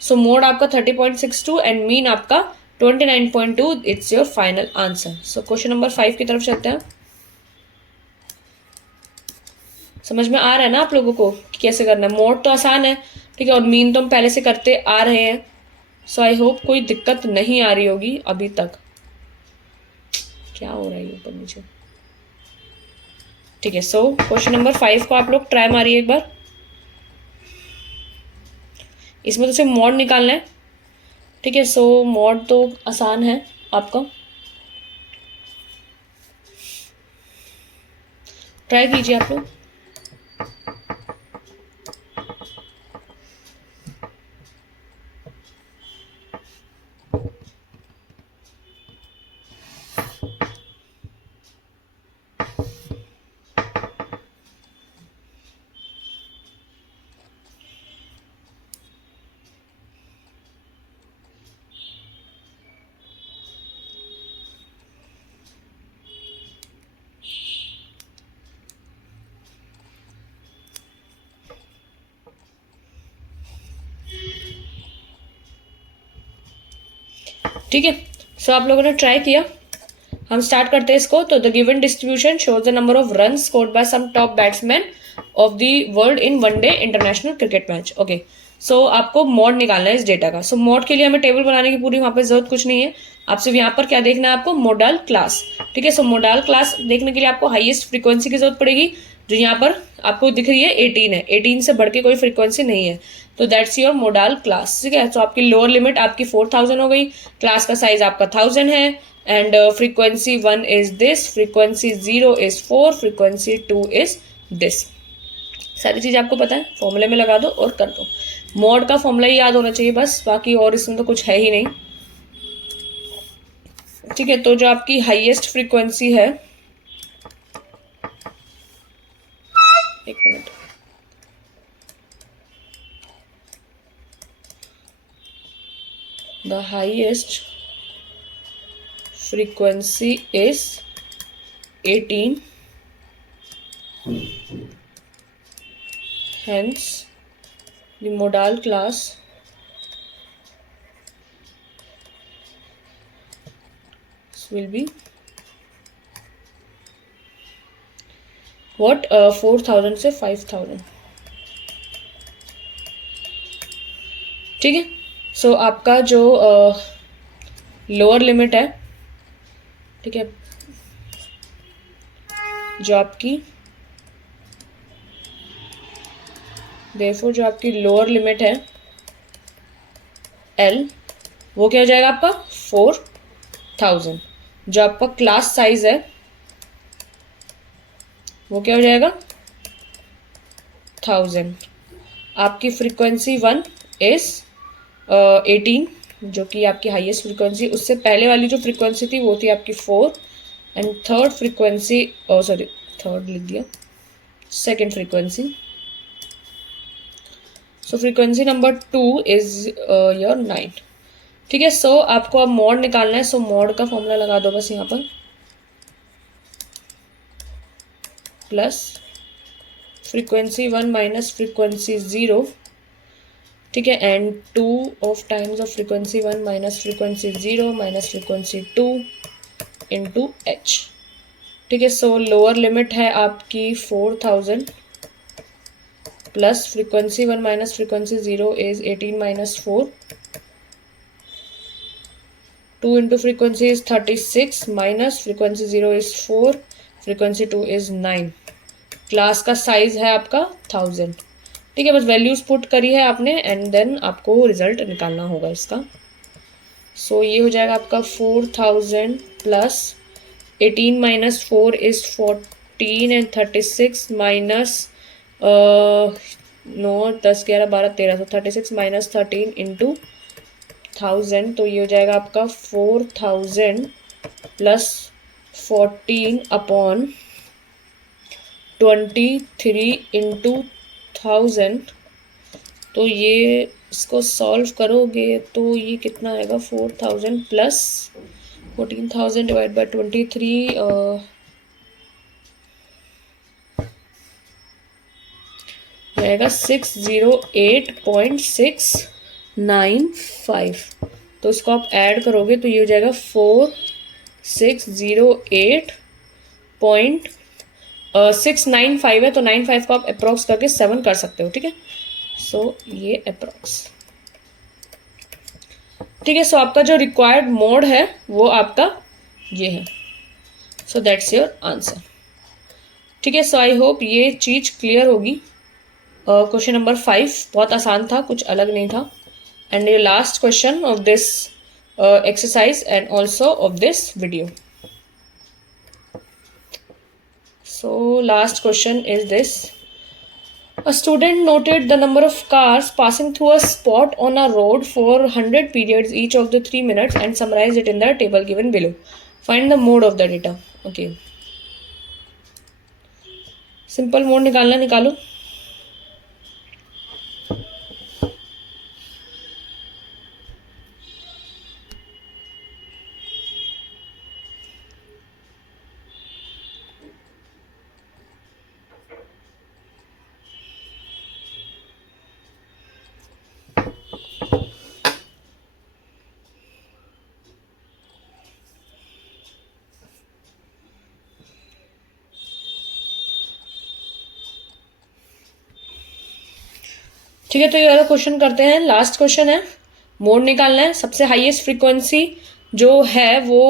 सो मोड आपका 30.62 एंड मीन आपका 29.2। It's your final answer. So question number 5 की तरफ चलते हैं। समझ में आ रहा है ना आप लोगों को कि कैसे करना है? मोड तो आसान है, ठीक है, और मीन तो हम पहले से करते आ रहे हैं। सो आई होप कोई दिक्कत नहीं आ रही होगी अभी तक। क्या हो रहा है ऊपर नीचे? ठीक है, सो क्वेश्चन नंबर 5 को आप लोग ट्राई मारिए एक बार। इसमें तो सिर्फ मोड निकालना है। ठीक है, सो मोड तो आसान है आपका, ट्राई कीजिए आप लोग। ठीक है, सो आप लोगों ने ट्राई किया। हम स्टार्ट करते हैं इसको। तो the given distribution shows the number of run scored by some top batsman of the world in one day international cricket match. Okay, so आपको मोड निकालना है इस डेटा का। सो मोड के लिए हमें टेबल बनाने की पूरी वहां पे जरूरत कुछ नहीं है। आप सिर्फ यहाँ पर क्या देखना है आपको, मोडाल क्लास। ठीक है, सो मोडाल क्लास देखने के लिए आपको हाईएस्ट फ्रीक्वेंसी की जरूरत पड़ेगी, जो यहाँ पर आपको दिख रही है 18 है। 18 से बढ़ के कोई फ्रीक्वेंसी नहीं है, तो दैट्स योर मोडाल क्लास। ठीक है, तो आपकी लोअर लिमिट आपकी 4000 हो गई, क्लास का साइज आपका 1000 है and frequency 1 is this, frequency 0 is 4, frequency 2 is this. सारी चीज़ आपको पता है, फॉर्मूले में लगा दो और कर दो। मॉड का फॉर्मूला ही याद होना चाहिए बस, बाकी और इसमें तो कुछ है ही नहीं। ठीक है, तो जो आपकी हाईएस्ट फ्रीक्वेंसी है, एक minute, the highest frequency is 18, hence the modal class will be what 4000 से 5000। ठीक है, सो आपका जो लोअर लिमिट है, ठीक है, जो आपकी देयरफॉर जो आपकी लोअर लिमिट है एल, वो क्या हो जाएगा आपका 4000। जो आपका क्लास साइज है वो क्या हो जाएगा 1000। आपकी फ्रीक्वेंसी 1 इज 18, जो कि आपकी हाईएस्ट फ्रीक्वेंसी, उससे पहले वाली जो फ्रीक्वेंसी थी वो थी आपकी 4, and third frequency, sorry third लिख दिया, second frequency, so frequency number 2 is your 9। ठीक है, सो आपको अब मॉड निकालना है, सो मॉड का फॉर्मूला लगा दो बस यहाँ पर, प्लस फ्रीक्वेंसी 1 माइनस फ्रीक्वेंसी 0, ठीक है, and 2 of times of frequency 1 minus frequency 0 minus frequency 2 into H. ठीक है, सो लोअर लिमिट है आपकी 4000 plus frequency 1 minus frequency 0 is 18 minus 4, 2 into frequency is 36 minus frequency 0 is 4, frequency 2 is 9। Class का साइज है आपका 1000। ठीक है, बस वैल्यूज पुट करी है आपने एंड देन आपको रिजल्ट निकालना होगा इसका। सो ये हो जाएगा आपका 4000 plus 18 minus 4 is 14 and 36 minus 9 10 11 12 13, तो 36 माइनस 13 इंटू 1000, तो ये हो जाएगा आपका 4000 प्लस 14 अपॉन 23 इंटू 1000। तो ये इसको सॉल्व करोगे तो ये कितना आएगा, 4000 प्लस 14000 डिवाइड बाई 23, आएगा 608.695। तो इसको आप ऐड करोगे तो ये हो जाएगा 4608.695 है, तो 95 को आप अप्रोक्स करके 7 कर सकते हो। ठीक है, सो ये अप्रोक्स। ठीक है, सो आपका जो रिक्वायर्ड मोड है वो आपका ये है। So that's your answer. ठीक है, सो आई होप ये चीज क्लियर होगी। क्वेश्चन नंबर 5 बहुत आसान था, कुछ अलग नहीं था, and your last question of this exercise and also of this video. So last question is this: a student noted the number of cars passing through a spot on a road for 100 periods each of the 3 minutes and summarize it in the table given below. Find the mode of the data. Okay, simple mode निकालना, निकालो। ठीक है, तो ये वाला क्वेश्चन करते हैं। लास्ट क्वेश्चन है, मोड निकालना है। सबसे हाईएस्ट फ्रीक्वेंसी जो है वो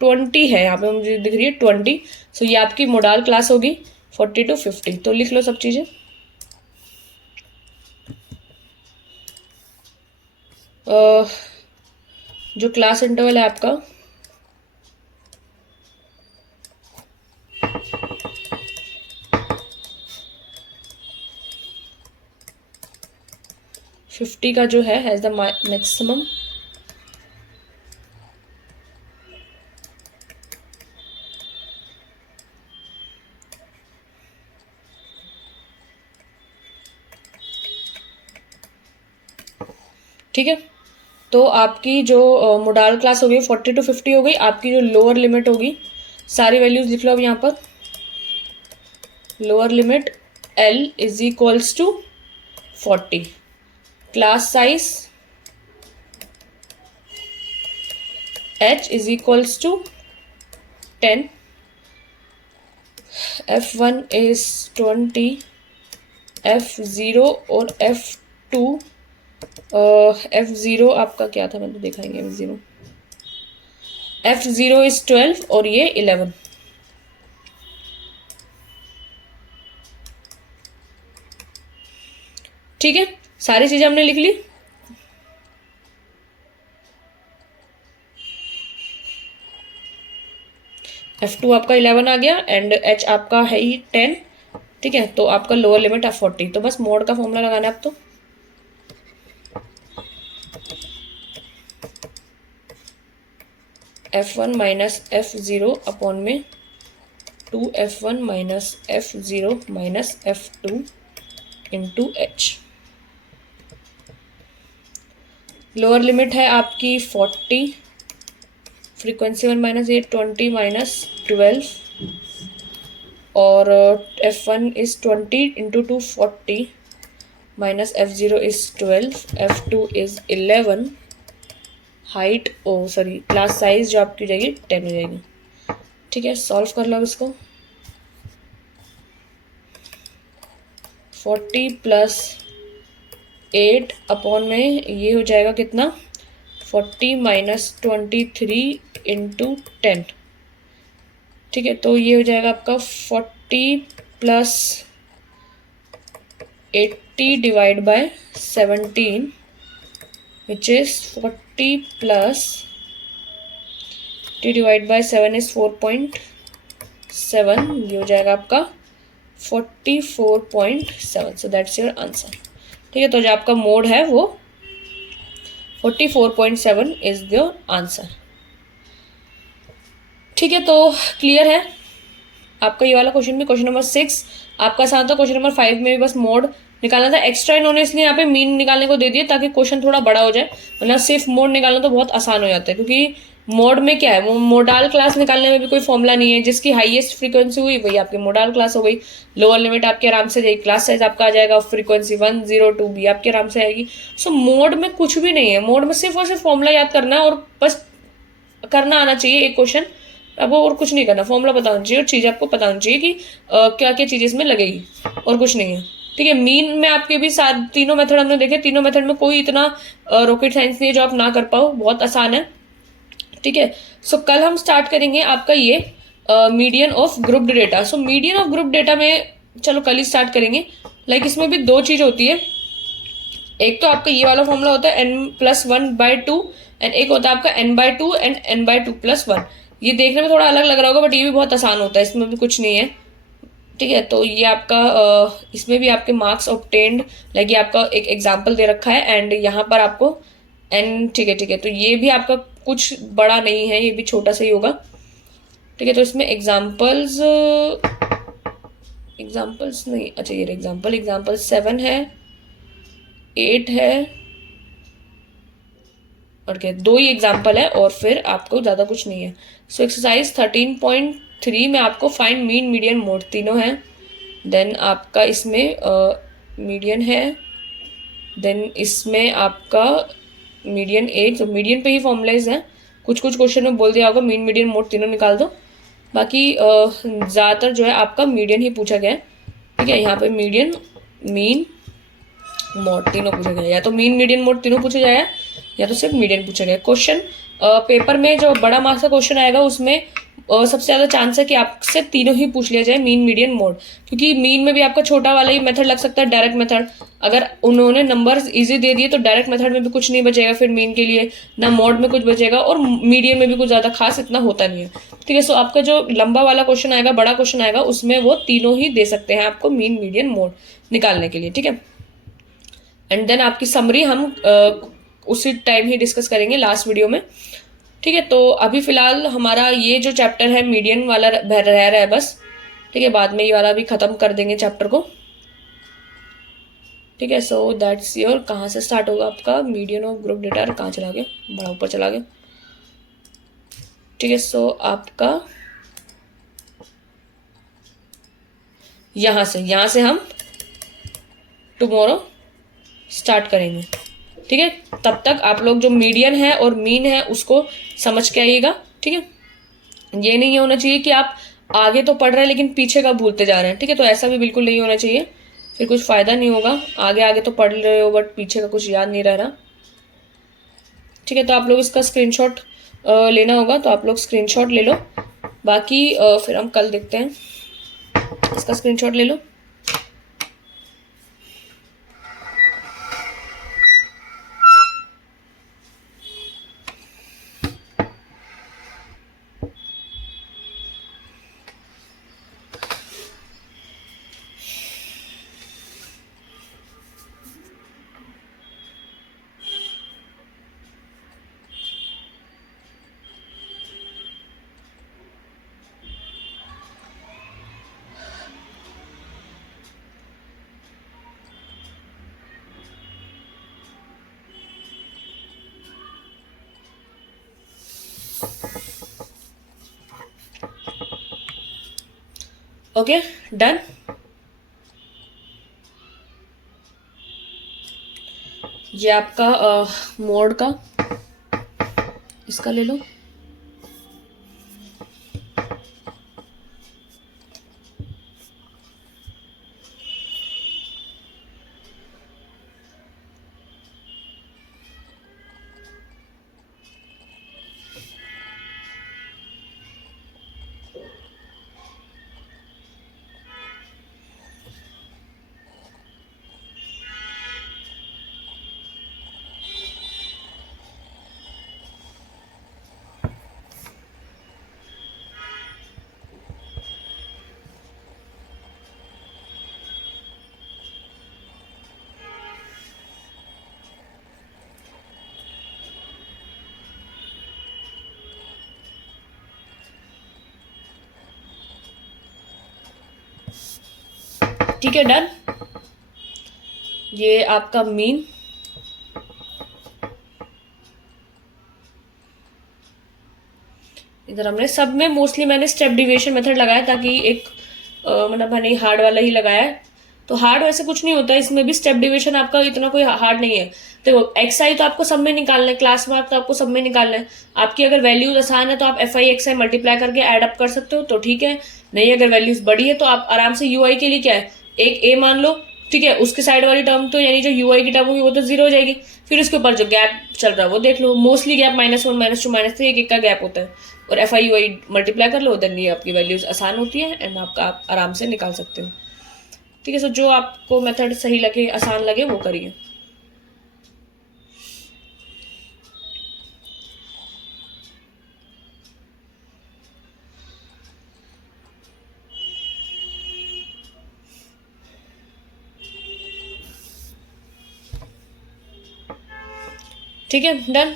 20 है, यहाँ पे मुझे दिख रही है 20। सो ये आपकी मोडाल क्लास होगी 40 to 50। तो लिख लो सब चीजें। जो क्लास इंटरवल है आपका 50 का जो है हैज़ द मैक्सिमम ठीक है। तो आपकी जो मोडाल क्लास हो गई 40 to 50 हो गई। आपकी जो लोअर लिमिट होगी, सारी वैल्यूज लिख लो अब यहाँ पर। Lower limit L is equals to 40, class size H is equals to 10, F1 is 20, F0 और F2 F0 आपका क्या था, मतलब दिखाएंगे। F0 इज 12 और ये 11। ठीक है, सारी चीजें हमने लिख ली। F2 आपका 11 आ गया एंड H आपका है ही 10। ठीक है, तो आपका लोअर लिमिट है 40। तो बस मोड का फॉर्मूला लगाना है अब। तो F1 माइनस F0 अपॉन में 2F1 minus F0 minus F2 into H। Lower limit है आपकी 40, फ्रीक्वेंसी 1 माइनस 8 20 माइनस 12 और F1 is 20 into 2 40 minus F0 is 12, F2 is 11, height sorry class size जो आपकी जाएगी 10 हो जाएगी। ठीक है, सॉल्व कर लो इसको। 40 प्लस 8 अपॉन में ये हो जाएगा कितना, 40 माइनस 23 इंटू 10। ठीक है, तो ये हो जाएगा आपका 40 plus 80 divide by 17 which is 40 plus 80 divide by 7 is 4.7। ये हो जाएगा आपका 44.7। So that's your answer. ठीक है, तो जो आपका मोड है वो 44.7 इज योर आंसर। ठीक है, तो क्लियर है आपका ये वाला क्वेश्चन भी। क्वेश्चन नंबर 6 आपका आसान था। क्वेश्चन नंबर 5 में भी बस मोड निकालना था। एक्स्ट्रा इन्होंने इसलिए यहाँ पे मीन निकालने को दे दिया ताकि क्वेश्चन थोड़ा बड़ा हो जाए, वरना सिर्फ मोड निकालना तो बहुत आसान हो जाता है। क्योंकि मोड में क्या है, वो मोडाल क्लास निकालने में भी कोई फॉर्मूला नहीं है। जिसकी हाईएस्ट फ्रीक्वेंसी हुई वही आपकी मोडाल क्लास हो गई। लोअर लिमिट आपके आराम से जाएगी, क्लास साइज आपका आ जाएगा, फ्रीक्वेंसी 102 भी आपके आराम से आएगी। सो मोड में कुछ भी नहीं है। मोड में सिर्फ और सिर्फ फॉर्मूला याद करना है और बस करना आना चाहिए एक क्वेश्चन। अब और कुछ नहीं करना, फॉर्मूला बताना चाहिए और चीज़ आपको बताना चाहिए कि क्या क्या चीज़ इसमें लगेगी, और कुछ नहीं है। ठीक है, मीन में आपके भी साथ तीनों मेथड हमने देखे। तीनों मेथड में कोई इतना रॉकेट साइंस नहीं है जो आप ना कर पाओ, बहुत आसान है। ठीक है, सो कल हम स्टार्ट करेंगे आपका ये median of grouped data. So median of group data में चलो कल ही स्टार्ट करेंगे। लाइक इसमें भी दो चीज़ होती है। एक तो आपका ये वाला फॉर्मूला होता है n+1/2 एंड एक होता है आपका n/2 एंड n/2+1। ये देखने में थोड़ा अलग लग रहा होगा बट ये भी बहुत आसान होता है, इसमें भी कुछ नहीं है। ठीक है, तो ये आपका इसमें भी आपके मार्क्स ऑब्टेन्ड, लाइक ये आपका एक एग्जाम्पल दे रखा है एंड यहाँ पर आपको n। ठीक है, तो ये भी आपका कुछ बड़ा नहीं है, ये भी छोटा सा ही होगा। ठीक है, तो इसमें एग्जाम्पल्स नहीं, अच्छा ये एग्जाम्पल 7 है, 8 है और क्या, 2 ही एग्जाम्पल है और फिर आपको ज़्यादा कुछ नहीं है। सो एक्सरसाइज 13.3 में आपको फाइंड मीन मीडियन मोड तीनों है। देन आपका इसमें मीडियन है, देन इसमें आपका मीडियन 8, तो मीडियन पे ही फॉर्मुलाइज है। कुछ क्वेश्चन में बोल दिया होगा मीन मीडियन मोड तीनों निकाल दो, बाकी ज़्यादातर जो है आपका मीडियन ही पूछा गया है। ठीक है, यहाँ पे मीडियन मीन मोड तीनों पूछा गया, या तो मीन मीडियन मोड तीनों पूछा जाएगा या तो सिर्फ मीडियन पूछा गया। क्वेश्चन पेपर में जो बड़ा मार्क्स का क्वेश्चन आएगा उसमें सबसे ज़्यादा चांस है कि आपसे तीनों ही पूछ लिया जाए मीन मीडियन मोड, क्योंकि मीन में भी आपका छोटा वाला ही मेथड लग सकता है, डायरेक्ट मेथड। अगर उन्होंने नंबर्स इजी दे दिए तो डायरेक्ट मेथड में भी कुछ नहीं बचेगा फिर मीन के लिए, ना मोड में कुछ बचेगा, और मीडियन में भी कुछ ज़्यादा खास इतना होता नहीं है। ठीक है, सो आपका जो लंबा वाला क्वेश्चन आएगा, बड़ा क्वेश्चन आएगा, उसमें वो तीनों ही दे सकते हैं आपको मीन मीडियन मोड निकालने के लिए। ठीक है, एंड देन आपकी समरी हम उसी टाइम ही डिस्कस करेंगे लास्ट वीडियो में। ठीक है, तो अभी फिलहाल हमारा ये जो चैप्टर है मीडियन वाला रह रहा है बस। ठीक है, बाद में ये वाला भी खत्म कर देंगे चैप्टर को। ठीक है, सो दैट्स योर, कहाँ से स्टार्ट होगा आपका मीडियन ऑफ ग्रुप डेटा, कहाँ चला गया, बड़ा ऊपर चला गया। ठीक है, सो आपका यहाँ से हम टुमारो स्टार्ट करेंगे। ठीक है, तब तक आप लोग जो मीडियन है और मीन है उसको समझ के आइएगा। ठीक है, ये नहीं होना चाहिए कि आप आगे तो पढ़ रहे हैं लेकिन पीछे का भूलते जा रहे हैं। ठीक है, तो ऐसा भी बिल्कुल नहीं होना चाहिए, फिर कुछ फायदा नहीं होगा। आगे आगे तो पढ़ रहे हो बट पीछे का कुछ याद नहीं रह रहा। ठीक है, तो आप लोग इसका स्क्रीनशॉट लेना होगा, तो आप लोग स्क्रीनशॉट ले लो। बाकी फिर हम कल देखते हैं, इसका स्क्रीनशॉट ले लो। Okay, done. ये आपका मोड का इसका ले लो। ठीक है, डन। ये आपका मीन, इधर हमने सब में मोस्टली मैंने स्टेप डिविएशन मेथड लगाया ताकि एक मतलब मैंने हार्ड वाला ही लगाया है। तो हार्ड वैसे कुछ नहीं होता है, इसमें भी स्टेप डिविएशन आपका इतना कोई हार्ड नहीं है। देखो एक्सआई तो आपको सब में निकालना है, क्लास मार्क तो आपको सब में निकालना है। आपकी अगर वैल्यूज आसान है तो आप F I X I multiply करके एड अप कर सकते हो, तो ठीक है। नहीं, अगर वैल्यूज बड़ी है तो आप आराम से यूआई के लिए क्या है, एक ए मान लो। ठीक है, उसके साइड वाली टर्म तो यानी जो यूआई की टर्म होगी वो तो जीरो हो जाएगी। फिर उसके ऊपर जो गैप चल रहा है वो देख लो, मोस्टली गैप -1 -2 -3 एक का गैप होता है। और एफ आई यूआई मल्टीप्लाई कर लो, देन ये आपकी वैल्यूज आसान होती है एंड आपका आप आराम से निकाल सकते हो। ठीक है, सो जो आपको मेथड सही लगे, आसान लगे, वो करिए। ठीक है, डन।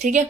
ठीक है,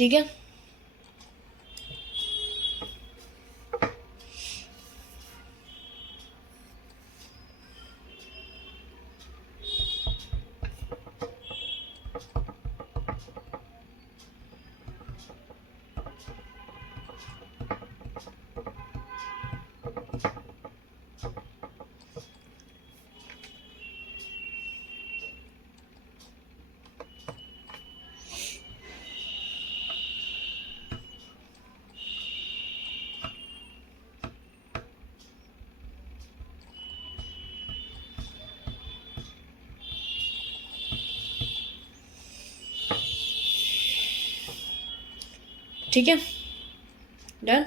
ठीक है। ठीक है, डन।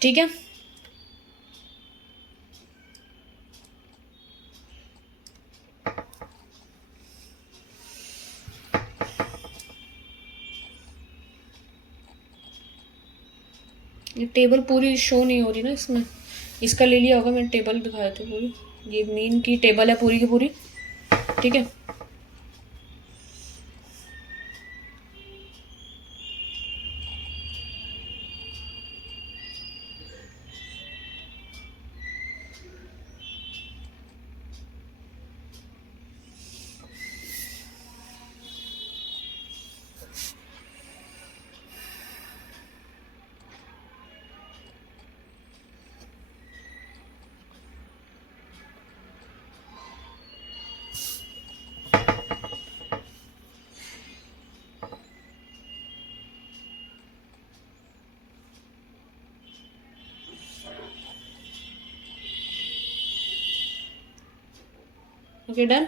ठीक है, ये टेबल पूरी शो नहीं हो रही ना इसमें, इसका ले लिया होगा, मैंने टेबल दिखाया था पूरी, ये मेन की टेबल है पूरी की पूरी। ठीक है, ओके डन।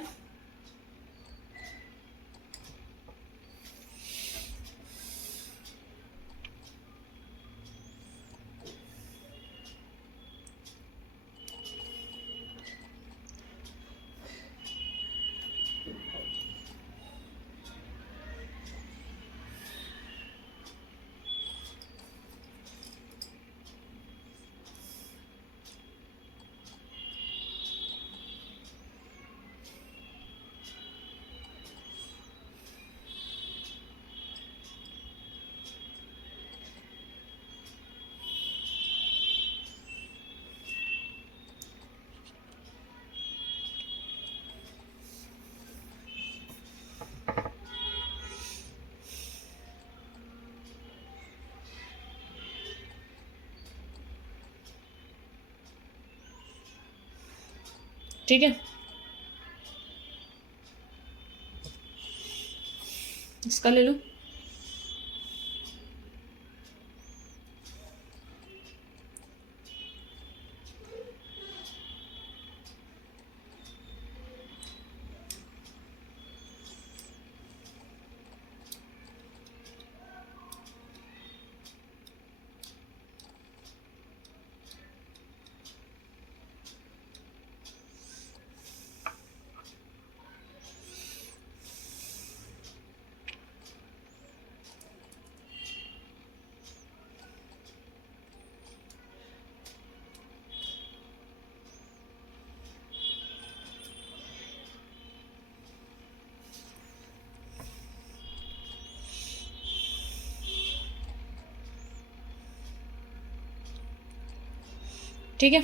ठीक है, इसका ले लो। ठीक है,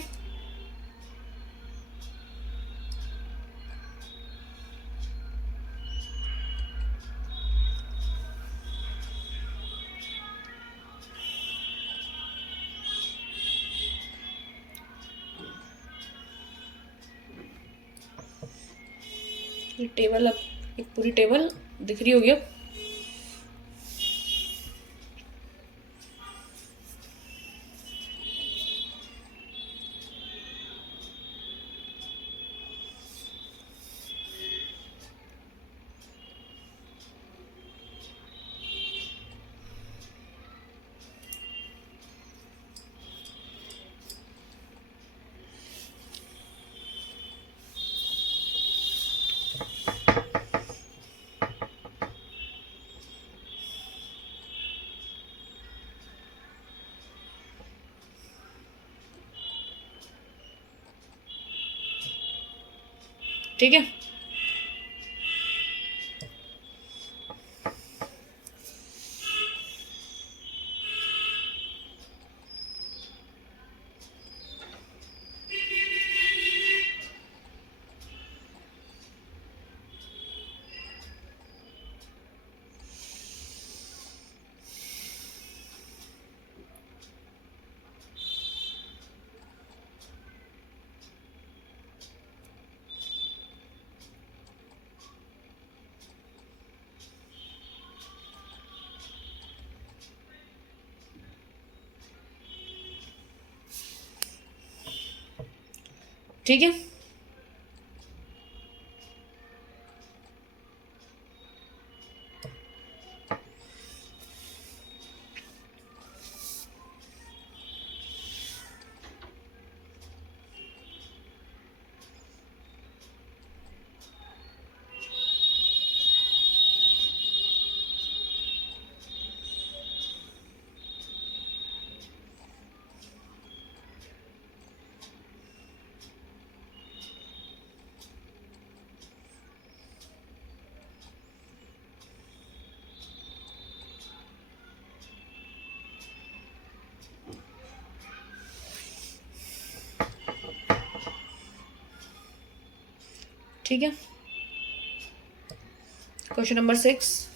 ये टेबल अब एक पूरी टेबल दिख रही होगी अब। ठीक है, ठीक है। ठीक है, question number 6।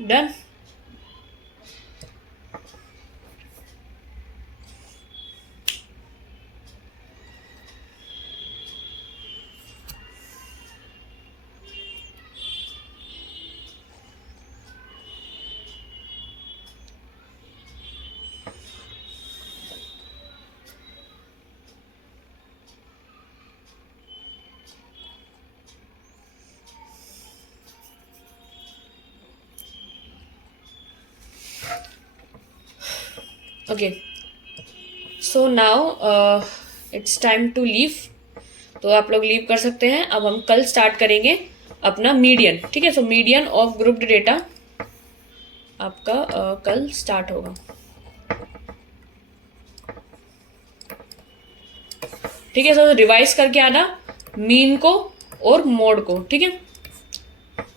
Done. Okay, so now it's time to leave. तो आप लोग लीव कर सकते हैं। अब हम कल स्टार्ट करेंगे अपना मीडियन। ठीक है, so median of grouped data आपका कल स्टार्ट होगा। ठीक है, सो रिवाइज करके आना मीन को और मोड को। ठीक है,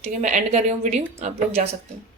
ठीक है, मैं एंड कर रही हूँ वीडियो, आप लोग जा सकते हैं।